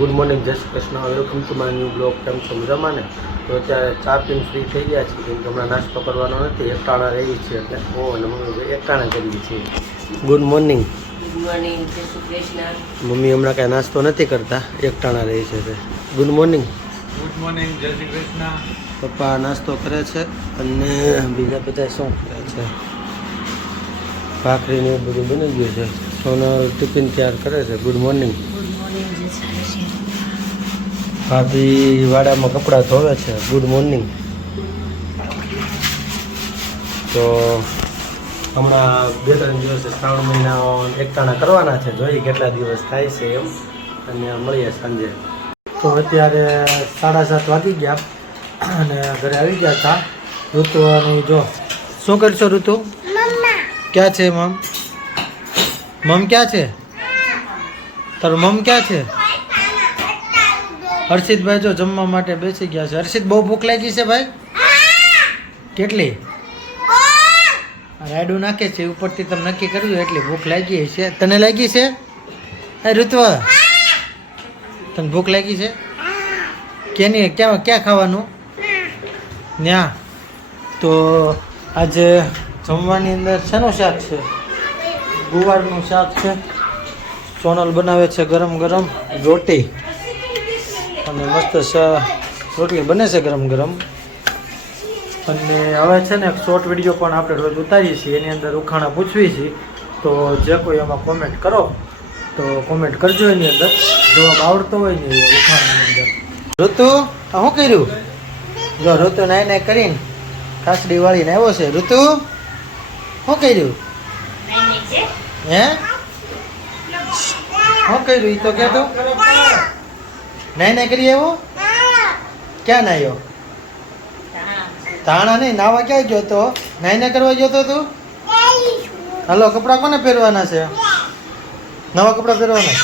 Good morning, જય Shri Krishna, welcome to my new blog. કેમ છો, મજામાં ને? તો અત્યારે ચા પીને ફ્રી થઈ ગયા છીએ, કેમ કે હમણાં નાસ્તો કરવાનો નથી, એકટાણા રહી છીએ એટલે હું અને મમ્મી એકટાણા કરીએ છીએ. Good morning. ગુડ મોર્નિંગ, જય શ્રી કૃષ્ણ. મમ્મી હમણાં કાંઈ નાસ્તો નથી કરતા, એકટાણા રહી છે તે. Good morning. ગુડ મોર્નિંગ, જય શ્રી કૃષ્ણ. પપ્પા નાસ્તો કરે છે અને બીજા બધા શું કરે છે? ભાખરીને એવું બધું બની ગયું છે. સોનલ ટિફિન તૈયાર કરે છે. Good morning. ગુડ મોર્નિંગ, જય શ્રી કૃષ્ણ. ભાભી વાડામાં કપડાં ધોવે છે. Good morning. તો હમણાં 2-3 દિવસ શ્રાવણ મહિના એકટાણા કરવાના છે, જોઈએ કેટલા દિવસ થાય છે એમ, અને મળીએ સાંજે. તો અત્યારે 7:30 વાગી ગયા અને ઘરે આવી ગયા હતા. ઋતુ અને જો શું કરશો ઋતુ? ક્યાં છે મમ? મમ ક્યાં છે? તારું મમ ક્યાં છે? હર્ષિતભાઈ જો જમવા માટે બેસી ગયા છે. હર્ષિત, બહુ ભૂખ લાગી છે ભાઈ? કેટલી? રાયડું નાખે છે ઉપરથી, તમે નક્કી કર્યું એટલી ભૂખ લાગી છે. તને લાગી છે? એ ઋત્વા, તને ભૂખ લાગી છે? કેની ક્યાં ક્યાં ખાવાનું? ન્યા. તો આજે જમવાની અંદર શેનું શાક છે? ગુવારનું શાક છે. સોનલ બનાવે છે ગરમ ગરમ રોટી, અને મસ્ત રોટલી બને છે ગરમ ગરમ. અને હવે છે ને એક શોર્ટ વિડીયો પણ આપણે રોજ ઉતારીએ છીએ, એની અંદર ઉખાણા પૂછવી છીએ. તો જે કોઈ એમાં કોમેન્ટ કરો તો કોમેન્ટ કરજો, એની અંદર જવાબ આવડતો હોય ને એ ઉખાણાની અંદર. ઋતુ શું કર્યું? જો ઋતુ નાઈ નાઈ કરીને કાચડી વાળીને આવ્યો છે. ઋતુ શું કર્યું? હે શું કર્યું એ તો કહેતો. નાઈ નાઈ કરી આવ્યો? ક્યાં નાયો? તાણા નહીં, નાવા ક્યાં ગયો તો? નાઈ નાઈ કરવા ગયો તો તું? હાલો, કપડાં કોને પહેરવાના છે? નવા કપડાં પહેરવાના?